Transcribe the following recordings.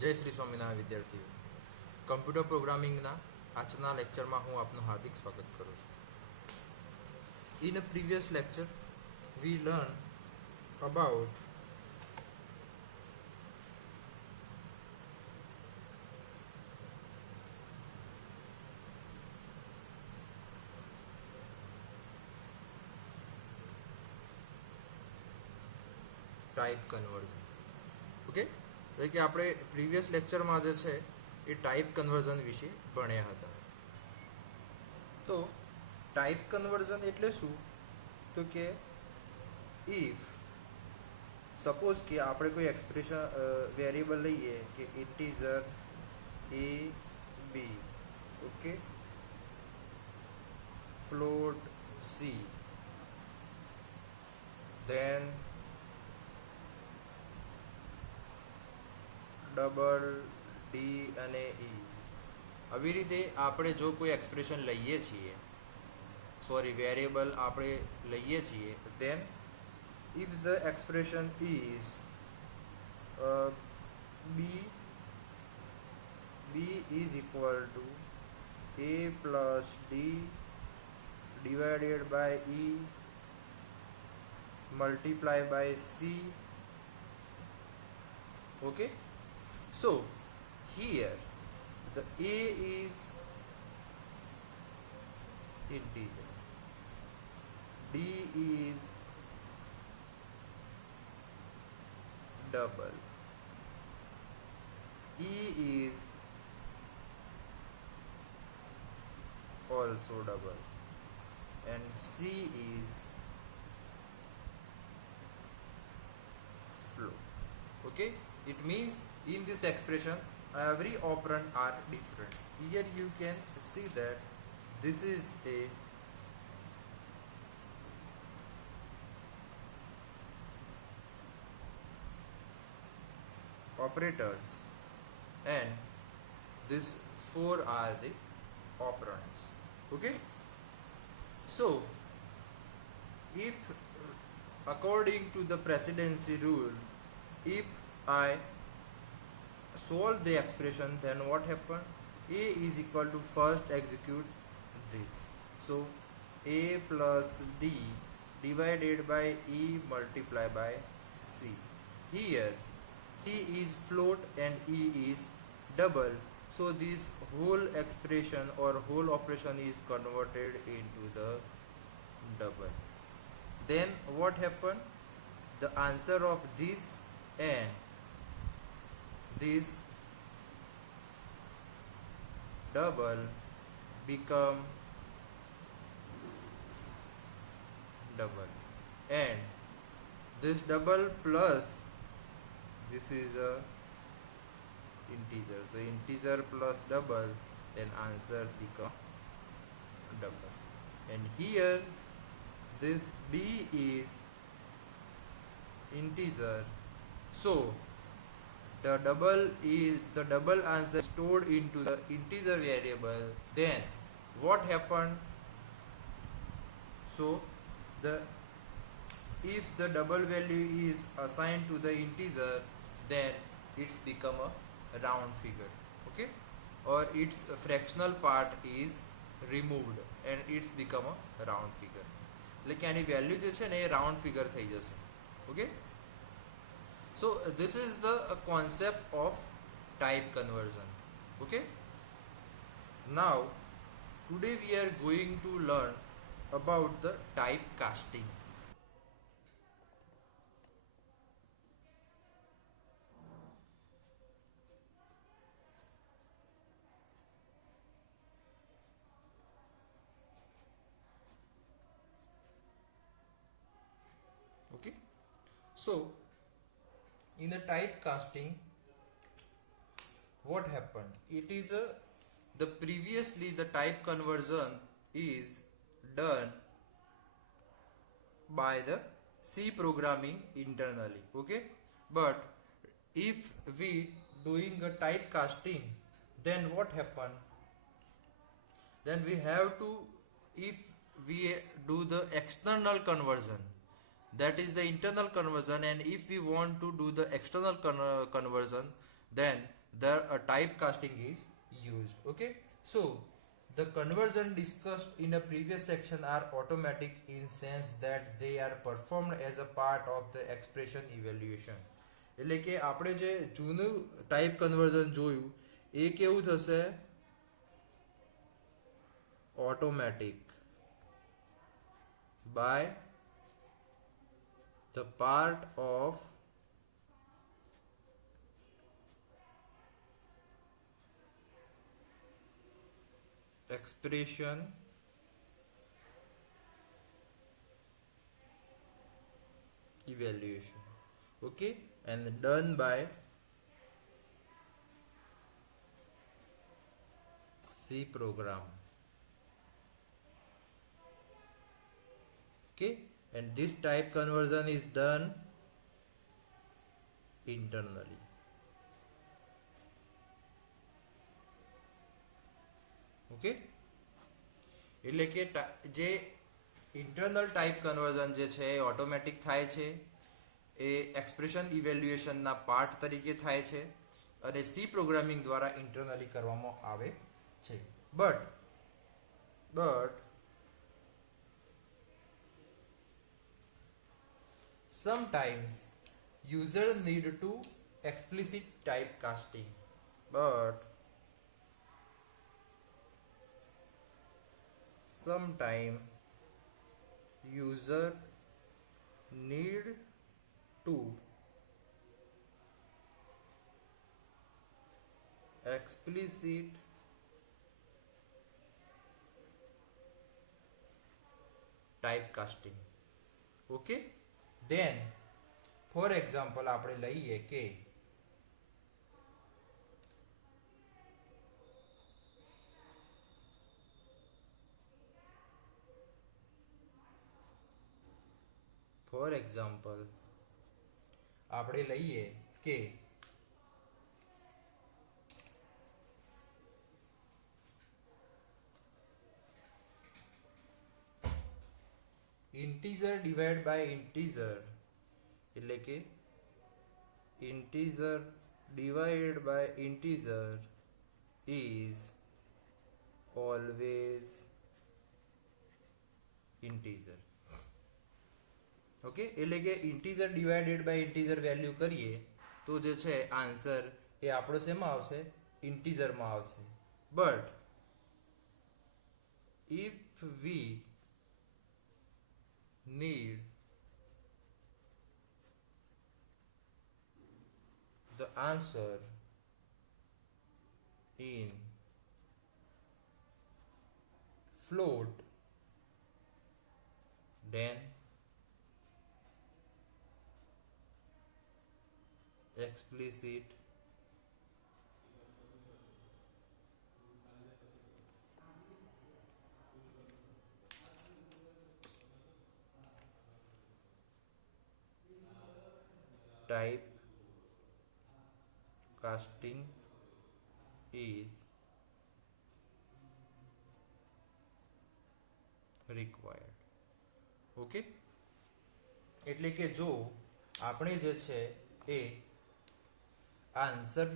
જય શ્રી સ્વામિનારાયણ વિદ્યાર્થીઓ. કમ્પ્યુટર પ્રોગ્રામિંગના આજના લેક્ચરમાં હું આપનું હાર્દિક સ્વાગત કરું છું. In a previous lecture we learn about type conversion. Okay, એટલે કે આપણે પ્રીવિયસ લેક્ચરમાં જે છે એ ટાઈપ કન્વર્ઝન વિશે ભણ્યા હતા. તો ટાઈપ કન્વર્ઝન એટલે શું? તો કે ઇફ સપોઝ કે આપણે કોઈ એક્સપ્રેશન વેરિયેબલ લઈએ કે integer a b, okay, float c, then double D અને ઈ. આવી રીતે આપણે જો કોઈ એક્સપ્રેશન લઈએ છીએ, વેરિયેબલ આપણે લઈએ છીએ, then if the expression is b is equal to a plus d divided by e multiply by c. Okay, so here the a is integer, d is double, e is also double, and c is float. Okay, it means in this expression every operand are different. Here you can see that this is a operators and this 4 are the operands. Okay, so if according to the precedency rule, if I solve the expression, then what happen? A is equal to first execute this, so a plus d divided by e multiplied by c. Here c is float and e is double, so this whole expression or whole operation is converted into the double. Then what happened? The answer of this and this double become double, and this double plus this is a integer, so integer plus double, then answers become double. And here this b is integer, so the double answer stored into the integer variable. Then what happened? So if the double value is assigned to the integer, then it's become a round figure. Okay, or its fractional part is removed and it's become a round figure. એટલે કે આની વેલ્યુ જે છે ને એ round figure થઈ જશે. Okay, so this is the concept of type conversion. Okay, now today we are going to learn about the type casting. Okay, so in the type casting, what happened? It is the previously the type conversion is done by the C programming internally. Okay, but if we doing a type casting, then what happen? Then we have to, if we do the external conversion, that is the internal conversion, and if we want to do the external conversion, then the typecasting is used. Okay, so the conversion discussed in a previous section are automatic in sense that they are performed as a part of the expression evaluation. એટલે કે આપણે જે જૂનું type conversion જોયું એ કેવું થશે? Automatic by the part of expression evaluation. Okay, and done by C program. Okay, and this type conversion is done internally. Okay, એટલે કે જે ઇન્ટરનલ ટાઈપ કન્વર્ઝન જે છે એ ઓટોમેટિક થાય છે, એ એક્સપ્રેશન ઇવેલ્યુએશનના પાર્ટ તરીકે થાય છે અને સી પ્રોગ્રામિંગ દ્વારા ઇન્ટરનલી કરવામાં આવે છે. But sometimes user need to explicit typecasting, but sometimes user need to explicit typecasting. Okay, then for example આપણે લઈએ કે ફોર એક્ઝામ્પલ આપણે લઈએ કે ઇન્ટીજર ડિવાઇડ બાય ઇન્ટીજર, એટલે કે integer divide by integer is always integer. Okay, એટલે કે integer divided by integer value કરીએ તો જે છે આન્સર એ આપણો શેમાં આવશે? ઇન્ટીજરમાં આવશે. But if V need the answer in float, then explicit type casting is required. Okay, એટલે કે જો આપણે જે છે એ આન્સર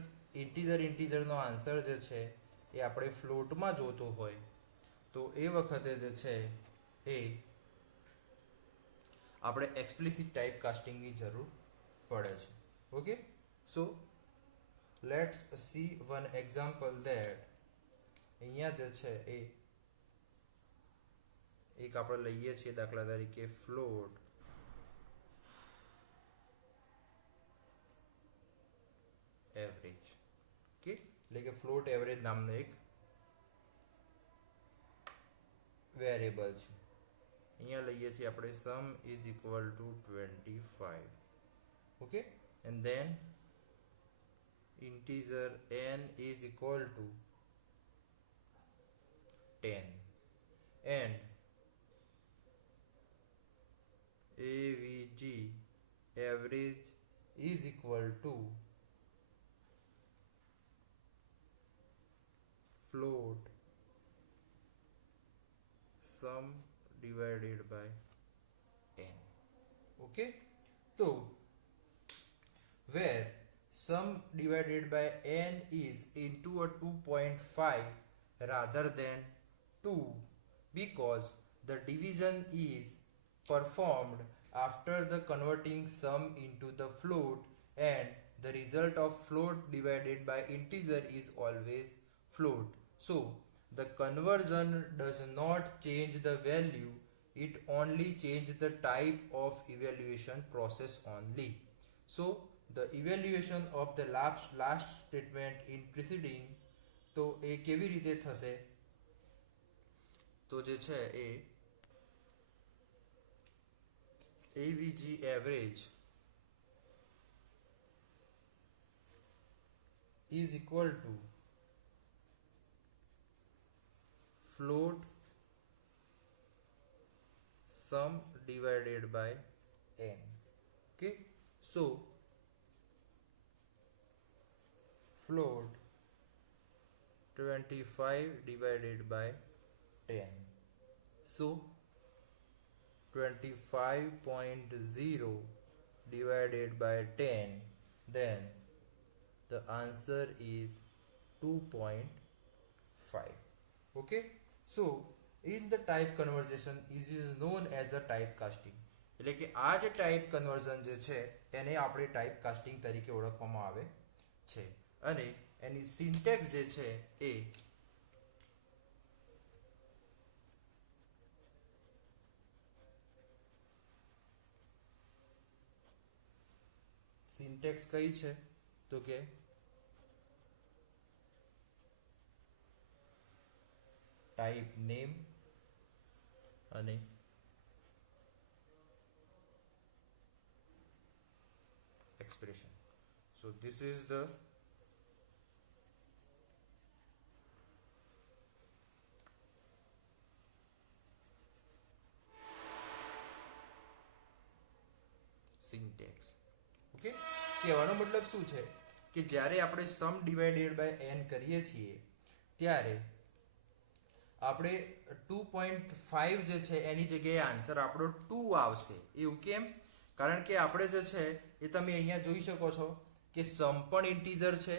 ઇન્ટીજરનો આન્સર જે છે એ આપણે ફ્લોટમાં જોતો હોય તો એ વખતે જે છે એ આપણે એક્સપ્લિસિટ ટાઈપ કાસ્ટિંગની જરૂર પડે છે. Okay, so let's see one example that અહીંયા જે છે એ એક આપણે લઈએ છીએ દાખલા તરીકે ફ્લોટ એવરેજ. ઓકે, એટલે કે ફ્લોટ એવરેજ નામનો એક વેરિયેબલ છે. અહીંયા લઈએ છીએ આપણે sum is equal to 25. okay, and then integer n is equal to 10 and avg average is equal to float sum divided by n. okay, so where sum divided by n is into a 2.5 rather than 2 because the division is performed after the converting sum into the float and the result of float divided by integer is always float. So the conversion does not change the value, it only changes the type of evaluation process only. So the evaluation of the last statement in preceding, તો એ કેવી રીતે થશે? તો જે છે એ AVG average is equal to float sum divided by n. Okay, so float 25 divided by 10, so 25.0 divided by 10, then the answer is 2.5. Okay, so in the type conversion is known as a type casting. એટલે કે આ જે type conversion જે છે એને આપણે type casting તરીકે ઓળખવામાં આવે છે અને એની સિન્ટેક્સ જે છે એ સિન્ટેક્સ કઈ છે? તો કે type name અને expression. So this is the syntax. Okay, કહેવાનો મતલબ શું છે કે જ્યારે આપણે સમ ડિવાઇડેડ બાય n કરીએ છીએ ત્યારે આપણે 2.5 જે છે એની જગ્યાએ આન્સર આપણો 2 આવશે. એવું કેમ? કારણ કે આપણે જે છે એ તમે અહીંયા જોઈ શકો છો કે સમ પણ ઇન્ટીજર છે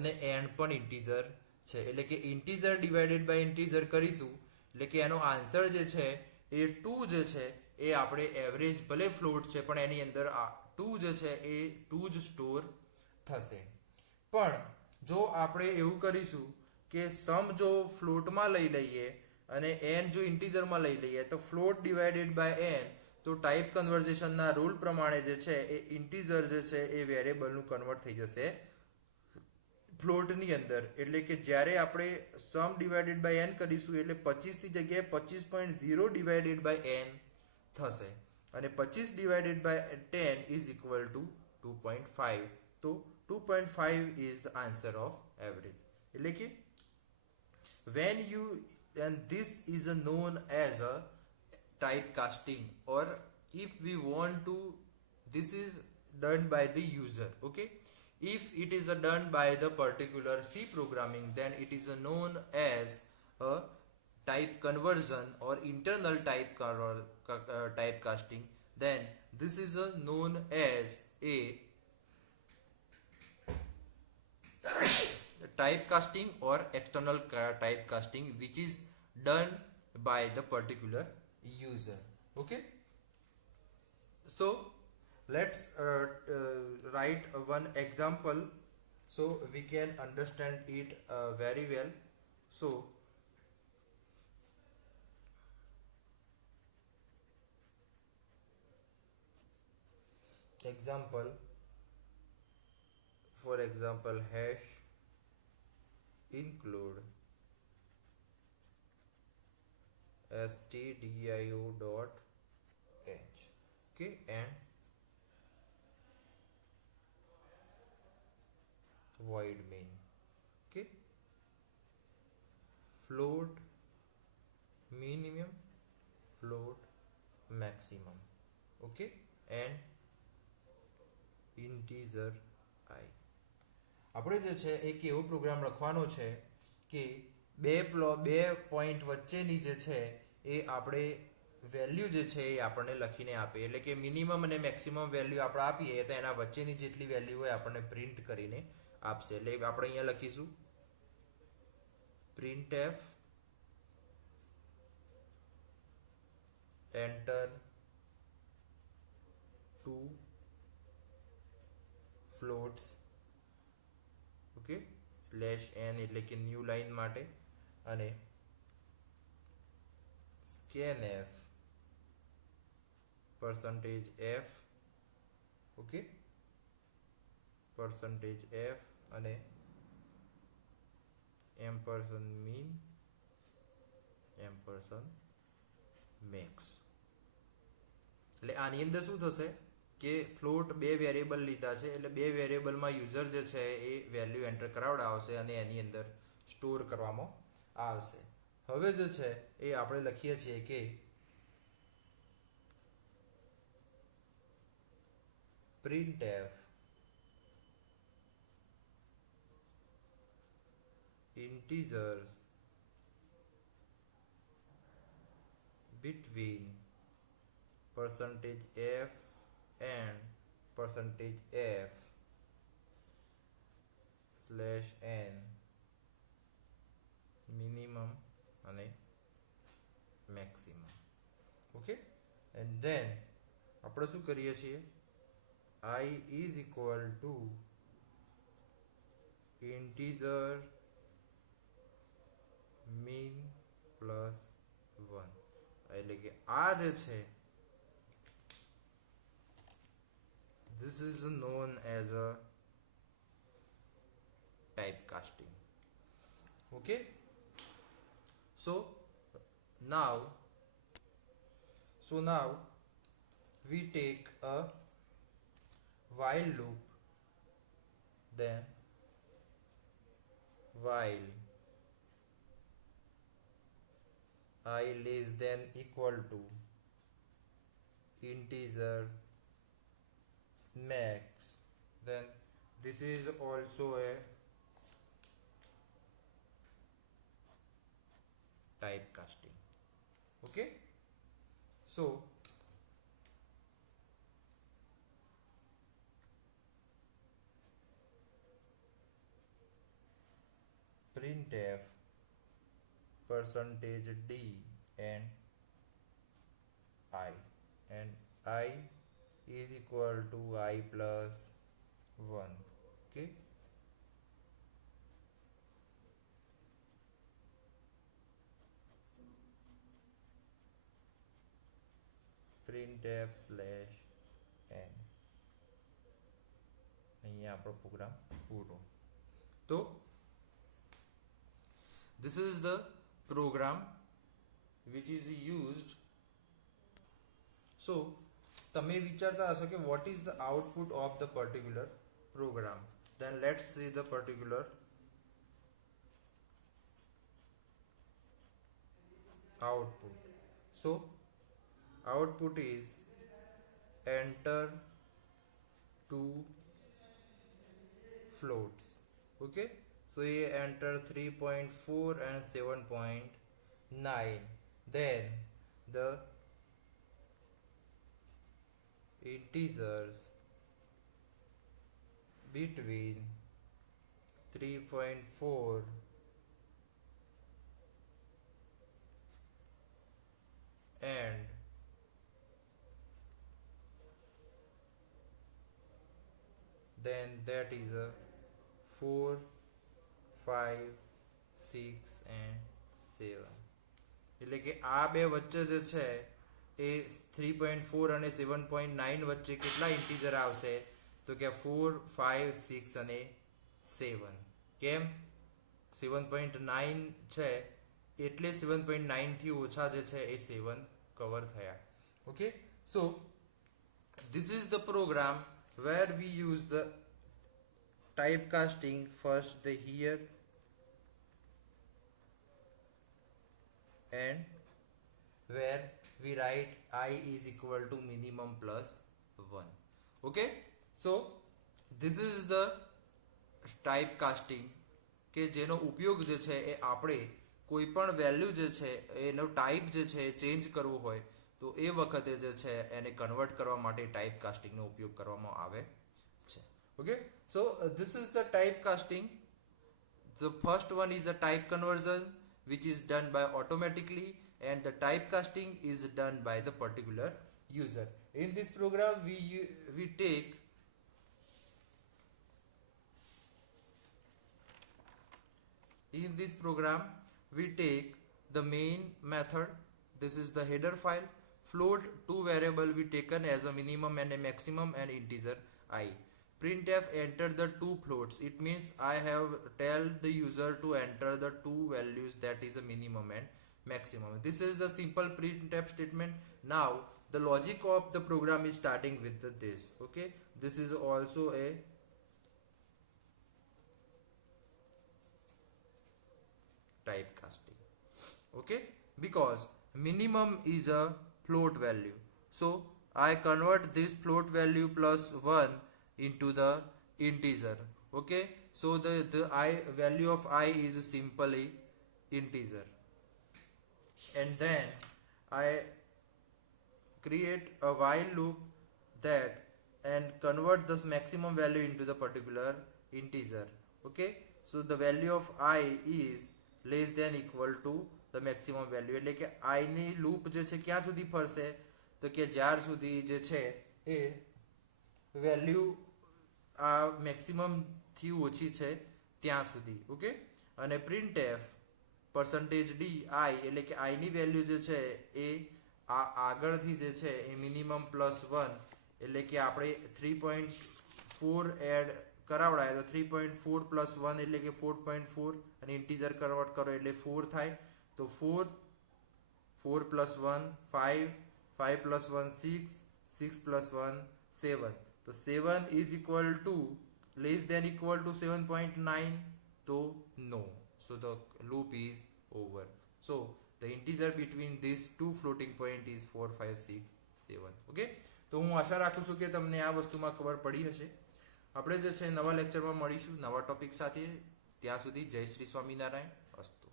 અને n પણ ઇન્ટીજર છે. એટલે કે ઇન્ટીજર ડિવાઇડેડ બાય ઇન્ટીજર કરીશું એટલે કે એનો આન્સર જે છે એ 2 જે છે એ આપણે એવરેજ ભલે ફ્લોટ છે પણ એની અંદર 2 જે છે એ 2 જ સ્ટોર થશે. પણ જો આપણે એવું કરીશું કે સમ જો ફ્લોટમાં લઈ લઈએ અને n જો ઇન્ટીજરમાં લઈ લઈએ તો ફ્લોટ ડિવાઇડેડ બાય n, તો ટાઈપ કન્વર્ઝેશનના રૂલ પ્રમાણે જે છે એ ઇન્ટીજર જે છે એ વેરિયેબલનું કન્વર્ટ થઈ જશે ફ્લોટની અંદર. એટલે કે જ્યારે આપણે સમ ડિવાઇડેડ બાય n કરીશું એટલે 25 ની જગ્યાએ 25.0 ડિવાઇડેડ બાય n થશે અને 25 divided by 10 is equal to 2.5. તો 2.5 is the answer of average. એટલે કે when you, and this is known as a type casting, or if we want to, this is done by the user. Okay, if it is done by the particular C programming, then it is known as a type conversion or internal type casting. Then this is known as a typecasting or external typecasting, which is done by the particular user. Okay, so let's write one example so we can understand it very well. So example, for example, hash include stdio.h. Okay, and void main. Okay, float minimum, float maximum. Okay, and integer I. આપણે જે છે એક એવો પ્રોગ્રામ લખવાનો છે કે બે પોઈન્ટ વચ્ચેની જે છે એ આપણે વેલ્યુ જે છે એ આપણને લખીને આપે, એટલે કે મિનિમમ અને મેક્સિમમ વેલ્યુ આપણે આપીએ તો એના વચ્ચેની જેટલી વેલ્યુ હોય આપણને પ્રિન્ટ કરીને આપશે. એટલે આપણે અહીંયા લખીશું printf enter two floats, okay, /n એટલે કે ન્યૂ લાઈન માટે, અને scanf %f, ઓકે, %f અને %min %max. એટલે આની અંદર શું થશે કે ફ્લોટ બે વેરિયેબલ લીધા છે, એટલે બે વેરિયેબલમાં યુઝર જે છે એ વેલ્યુ એન્ટર કરાવડાવશે અને એની અંદર સ્ટોર કરવામાં આવશે. હવે જે છે એ આપણે લખીએ છીએ કે printf integers between %f and %f /n minimum અને maximum. ઓકે, એન્ડ ધેન આપણે શું કરીએ છીએ, I is equal to integer min plus 1, એટલે કે આ જે છે this is known as a typecasting. Okay, so now we take a while loop, then while I less than equal to integer max, then this is also a typecasting. Okay, so printf %d and I is equal to I plus 1. Okay, printf /n. અહીંયા આપણો પ્રોગ્રામ પૂરો. તો this is the program which is used. So તમે વિચારતા હશો કે what is the output of the particular program, then let's see the particular output. So output is enter two floats. Okay, so you enter 3.4 and 7.9, then the integers between 3.4 and then that is a 4, 5, 6 and 7. એટલે કે આ બે વચ્ચે જે છે એ 3.4 અને 7.9 વચ્ચે કેટલા ઇન્ટીજર આવશે, તો કે 4, 5, 6 અને 7. કેમ 7.9 છે એટલે 7.9 થી ઓછા જે છે એ 7 કવર થયા. ઓકે, સો this is the program where we use the typecasting. First the here and where we write I is equal to minimum plus 1. Okay, so this is the typecasting કે જેનો ઉપયોગ જે છે એ આપણે કોઈ પણ વેલ્યુ જે છે એનો ટાઈપ જે છે એ ચેન્જ કરવો હોય તો એ વખતે જે છે એને કન્વર્ટ કરવા માટે ટાઈપ કાસ્ટિંગનો ઉપયોગ કરવામાં આવે છે. Okay, so this is the type casting. The first one is a type conversion, which is done by automatically, and the typecasting is done by the particular user. In this program, we take the main method. This is the header file. Float, two variable we taken as a minimum and a maximum, and integer I. Printf enter the two floats. It means I have tell the user to enter the two values, that is a minimum and maximum. This is the simple printf statement. Now the logic of the program is starting with this. Okay, this is also a typecasting. Okay, because minimum is a float value, so I convert this float value plus 1 into the integer. Okay, so the value of I is simply integer, and then I create a while loop that and convert this maximum value into the particular integer. Okay, so the value of I is less than equal to the maximum value. એટલે કે I ની લૂપ જે છે ક્યાં સુધી ફરશે, તો કે જ્યાર સુધી જે છે એ વેલ્યુ આ મેક્સિમમ થી ઓછી છે ત્યાં સુધી. ઓકે, અને printf %d I એટલે કે I ની વેલ્યુ જે છે એ આગળથી જે છે એ મિનિમમ +1 એટલે કે આપણે 3.4 એડ કરાવડાય તો 3.4 + 1 એટલે કે 4.4 અને ઇન્ટીજર કન્વર્ટ કરો એટલે 4 થાય. તો 4 + 1 5 5 + 1 6 6 + 1 7. તો 7 is equal to less than equal to 7.9. તો no, so the loop is over. So the integer between these two floating point is 4 5 6 7. ઓકે, તો હું આશા રાખું છું કે તમને આ વસ્તુમાં ખબર પડી હશે. આપણે જે છે નવા લેક્ચરમાં મળીશું નવા ટોપિક સાથે. ત્યાં સુધી જય શ્રી સ્વામિનારાયણ. અસ્તુ.